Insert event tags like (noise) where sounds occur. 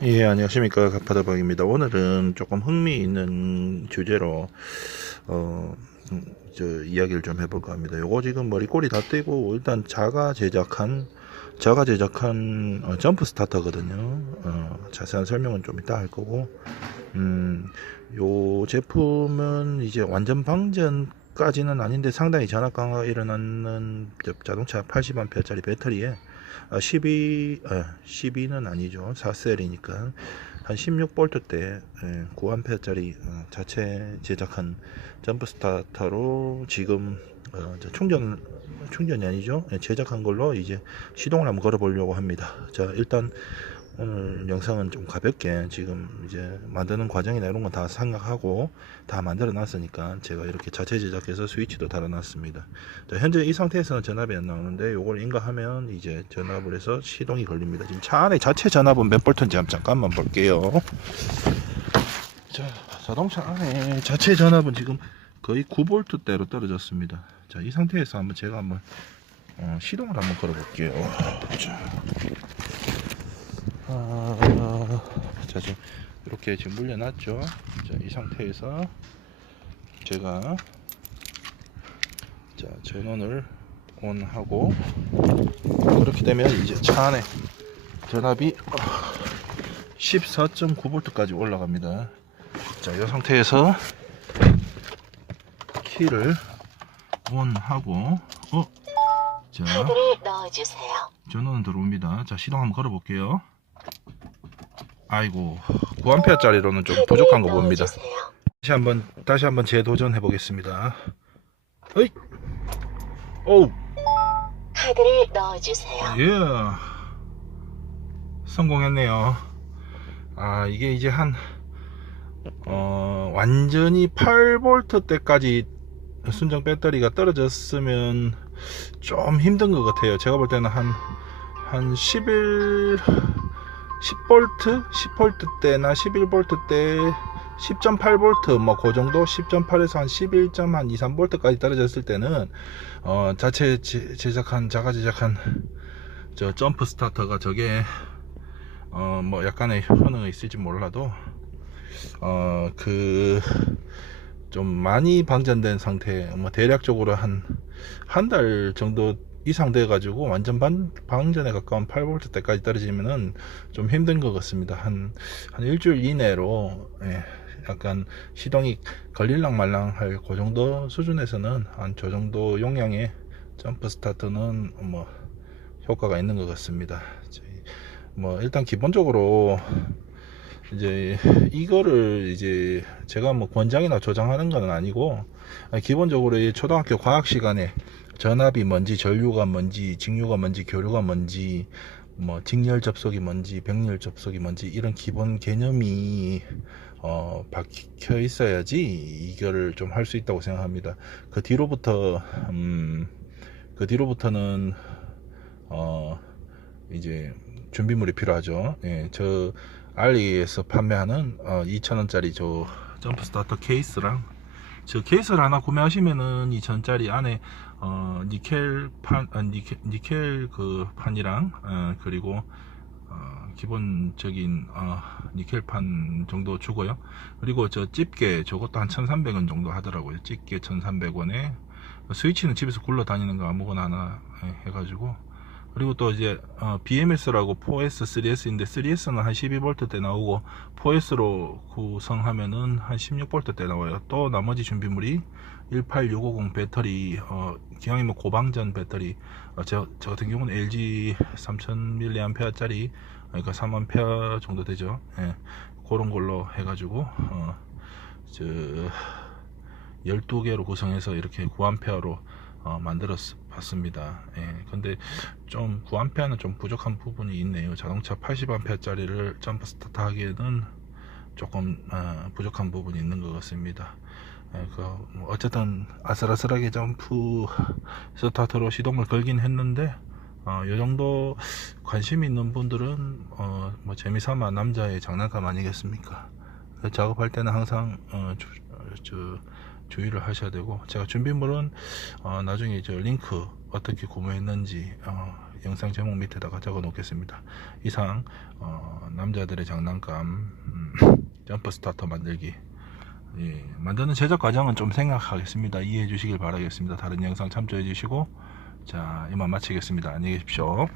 예, 안녕하십니까. 가파다박입니다. 오늘은 조금 흥미있는 주제로, 어, 음, 저, 이야기를 좀 해볼까 합니다. 요거 지금 머리꼬리 다 떼고, 일단 자가 제작한, 자가 제작한 어, 점프 스타터거든요. 어, 자세한 설명은 좀 이따 할 거고, 음, 요 제품은 이제 완전 방전 까지는 아닌데 상당히 전압 강화가 일어나는 저 자동차 80A짜리 배터리에 아, 12, 아, 12는 아니죠. 4셀이니까 한 16V 대 9A짜리 어, 자체 제작한 점프 스타터로 지금 어, 저 충전 충전이 아니죠. 예, 제작한 걸로 이제 시동을 한번 걸어 보려고 합니다. 자, 일단 영상은 좀 가볍게 지금 이제 만드는 과정이나 이런 건 다 생각하고 다 만들어 놨으니까 제가 이렇게 자체 제작해서 스위치도 달아 놨습니다. 자, 현재 이 상태에서는 전압이 안 나오는데 요걸 인가하면 이제 전압을 해서 시동이 걸립니다. 지금 차 안에 자체 전압은 몇 볼트인지 한번 잠깐만 볼게요. 자, 자동차 안에 자체 전압은 지금 거의 9볼트 대로 떨어졌습니다. 자, 이 상태에서 한번 제가 한번 어, 시동을 한번 걸어 볼게요. 자. 아, 자 지금 이렇게 지금 물려놨죠. 자, 이 상태에서 제가 자 전원을 온 하고 그렇게 되면 이제 차 안에 전압이 14.9V까지 올라갑니다. 자, 이 상태에서 키를 온 하고 어, 자. 전원은 들어옵니다. 자, 시동 한번 걸어 볼게요. 아이고, 9A짜리로는 좀 부족한 거 봅니다. 다시 한번, 다시 한번 재도전해 보겠습니다. 어이! 오우! 카드를 넣어주세요. 예! 성공했네요. 아, 이게 이제 한, 어, 완전히 8V대까지 순정 배터리가 떨어졌으면 좀 힘든 것 같아요. 제가 볼 때는 한, 한 11, 10V? 10V 때나 11V 때 10.8V 뭐그 정도 10.8에서 한 11.2, 3V까지 떨어졌을 때는 어 자체 제- 제작한 자가 제작한 저 점프 스타터가 저게 어 뭐 약간의 효능이 있을지 몰라도 어 그 좀 많이 방전된 상태 뭐 대략적으로 한 한 달 정도 이상 돼 가지고 완전 반, 방전에 가까운 8V 때까지 떨어지면은 좀 힘든 것 같습니다. 한, 한 일주일 이내로 예, 약간 시동이 걸릴랑 말랑 할 그 정도 수준에서는 한 저 정도 용량의 점프 스타트는 뭐 효과가 있는 것 같습니다. 뭐 일단 기본적으로 이제 이거를 이제 제가 뭐 권장이나 조장하는 건 아니고 아니, 기본적으로 이 초등학교 과학 시간에 전압이 뭔지 전류가 뭔지 직류가 뭔지 교류가 뭔지 뭐 직렬 접속이 뭔지 병렬 접속이 뭔지 이런 기본 개념이 어 박혀 있어야지 이거를 좀 할 수 있다고 생각합니다. 그 뒤로부터 음 그 뒤로부터는 어 이제 준비물이 필요하죠. 예, 저 알리에서 판매하는 어, 2,000원짜리 저 점프 스타터 케이스랑 저 케이스를 하나 구매하시면은 이 전짜리 안에 어, 니켈 판, 아, 니켈, 니켈 그 판이랑 어, 그리고 어, 기본적인 어, 니켈 판 정도 주고요. 그리고 저 집게 저것도 한 1,300원 정도 하더라고요. 집게 1,300원에 스위치는 집에서 굴러 다니는 거 아무거나 하나 예, 해가지고 그리고 또 이제 어, BMS라고 4S, 3S인데 3S는 한 12V 대 나오고 4S로 구성하면은 한 16V 대 나와요. 또 나머지 준비물이 18650 배터리 어, 기왕이면 고방전 배터리 어, 저, 저 같은 경우는 LG 3000mAh짜리 그러니까 3A 정도 되죠. 예, 그런 걸로 해가지고 어, 저 12개로 구성해서 이렇게 9A로 어, 만들어 봤습니다. 예, 근데 좀 9A는 좀 부족한 부분이 있네요. 자동차 80A짜리를 점프 스타트 하기에는 조금 어, 부족한 부분이 있는 것 같습니다. 예, 그, 뭐 어쨌든 아슬아슬하게 점프 스타트로 시동을 걸긴 했는데 어, 이 정도 관심 있는 분들은 어, 뭐 재미삼아 남자의 장난감 아니겠습니까? 작업할 때는 항상 어, 주, 어, 저, 주의를 하셔야 되고 제가 준비물은 어, 나중에 저 링크 어떻게 구매했는지 어, 영상 제목 밑에다가 적어 놓겠습니다. 이상 어, 남자들의 장난감 음, (laughs) 점프 스타터 만들기 예, 만드는 제작 과정은 좀 생각하겠습니다. 이해해 주시길 바라겠습니다. 다른 영상 참조해 주시고 자 이만 마치겠습니다. 안녕히 계십시오.